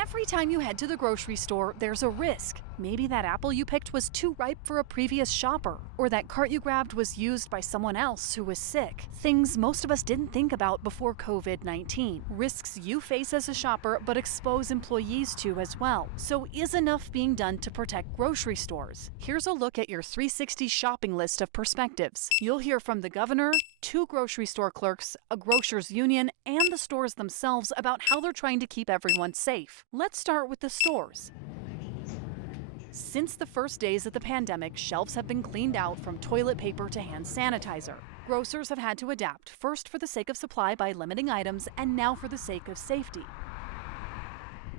Every time you head to the grocery store, there's a risk. Maybe that apple you picked was too ripe for a previous shopper, or that cart you grabbed was used by someone else who was sick. Things most of us didn't think about before COVID-19. Risks you face as a shopper, but expose employees to as well. So is enough being done to protect grocery stores? Here's a look at your 360 shopping list of perspectives. You'll hear from the governor, 2 grocery store clerks, a grocers union, and the stores themselves about how they're trying to keep everyone safe. Let's start with the stores. Since the first days of the pandemic, shelves have been cleaned out from toilet paper to hand sanitizer. Grocers have had to adapt, first for the sake of supply by limiting items, and now for the sake of safety.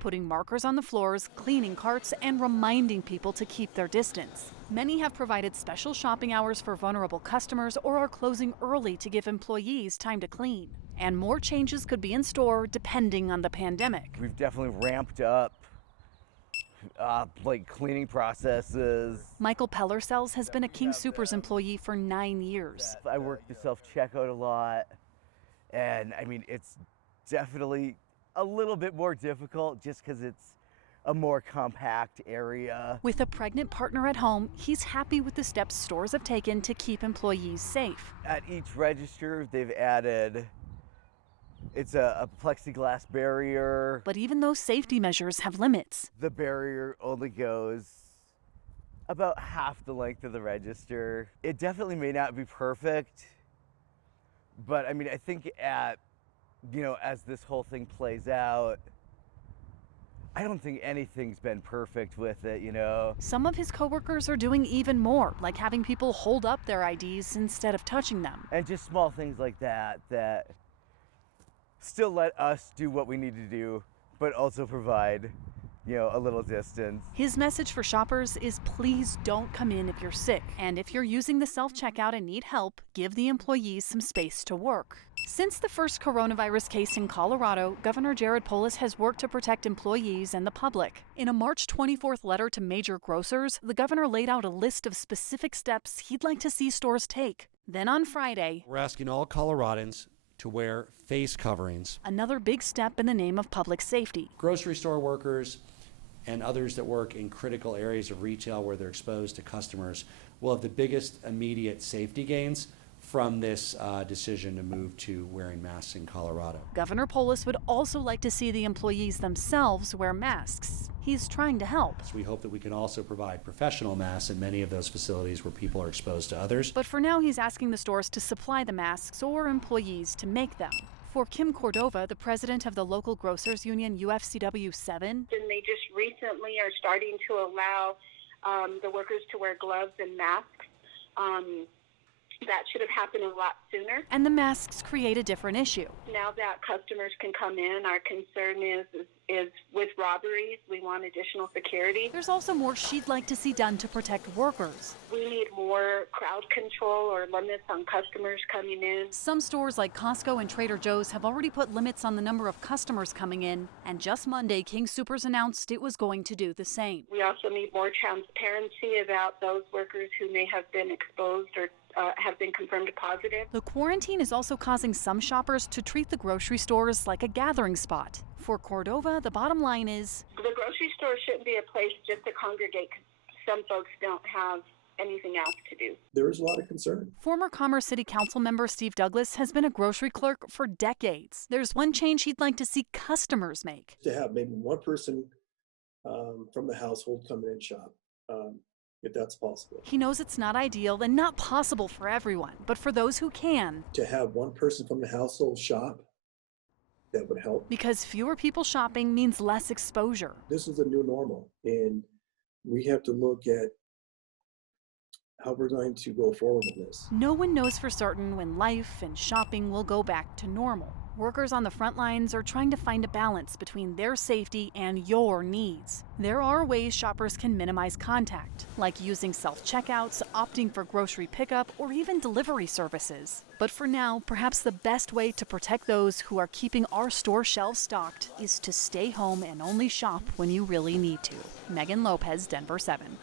Putting markers on the floors, cleaning carts, and reminding people to keep their distance. Many have provided special shopping hours for vulnerable customers or are closing early to give employees time to clean. And more changes could be in store depending on the pandemic. We've definitely ramped up cleaning processes. Michael Pellercells has been a King Soopers employee for 9 years. I work the self-checkout a lot, and I mean, it's definitely a little bit more difficult just because it's a more compact area. With a pregnant partner at home, he's happy with the steps stores have taken to keep employees safe. At each register, they've added it's a plexiglass barrier. But even those safety measures have limits. The barrier only goes about half the length of the register. It definitely may not be perfect, but I mean, I think as this whole thing plays out, I don't think anything's been perfect with it, Some of his coworkers are doing even more, like having people hold up their IDs instead of touching them. And just small things like that still let us do what we need to do, but also provide, a little distance. His message for shoppers is please don't come in if you're sick. And if you're using the self-checkout and need help, give the employees some space to work. Since the first coronavirus case in Colorado, Governor Jared Polis has worked to protect employees and the public. In a March 24th letter to major grocers, the governor laid out a list of specific steps he'd like to see stores take. Then on Friday, we're asking all Coloradans to wear face coverings. Another big step in the name of public safety. Grocery store workers and others that work in critical areas of retail where they're exposed to customers will have the biggest immediate safety gains from this decision to move to wearing masks in Colorado. Governor Polis would also like to see the employees themselves wear masks. He's trying to help. So we hope that we can also provide professional masks in many of those facilities where people are exposed to others. But for now, he's asking the stores to supply the masks or employees to make them. For Kim Cordova, the president of the local grocers union UFCW 7, and they just recently are starting to allow the workers to wear gloves and masks. That should have happened a lot sooner. And the masks create a different issue. Now that customers can come in, our concern is with robberies. We want additional security. There's also more she'd like to see done to protect workers. We need more crowd control or limits on customers coming in. Some stores like Costco and Trader Joe's have already put limits on the number of customers coming in, and just Monday, King Soopers announced it was going to do the same. We also need more transparency about those workers who may have been exposed or have been confirmed positive. The quarantine is also causing some shoppers to treat the grocery stores like a gathering spot. For Cordova, the bottom line is the grocery store shouldn't be a place just to congregate. Some folks don't have anything else to do. There is a lot of concern. Former Commerce City Council member Steve Douglas has been a grocery clerk for decades. There's one change he'd like to see customers make. To have maybe one person from the household come in and shop. If that's possible. He knows it's not ideal and not possible for everyone, but for those who can. To have one person from the household shop, that would help. Because fewer people shopping means less exposure. This is a new normal, and we have to look at how we're going to go forward with this. No one knows for certain when life and shopping will go back to normal. Workers on the front lines are trying to find a balance between their safety and your needs. There are ways shoppers can minimize contact, like using self-checkouts, opting for grocery pickup, or even delivery services. But for now, perhaps the best way to protect those who are keeping our store shelves stocked is to stay home and only shop when you really need to. Megan Lopez, Denver 7.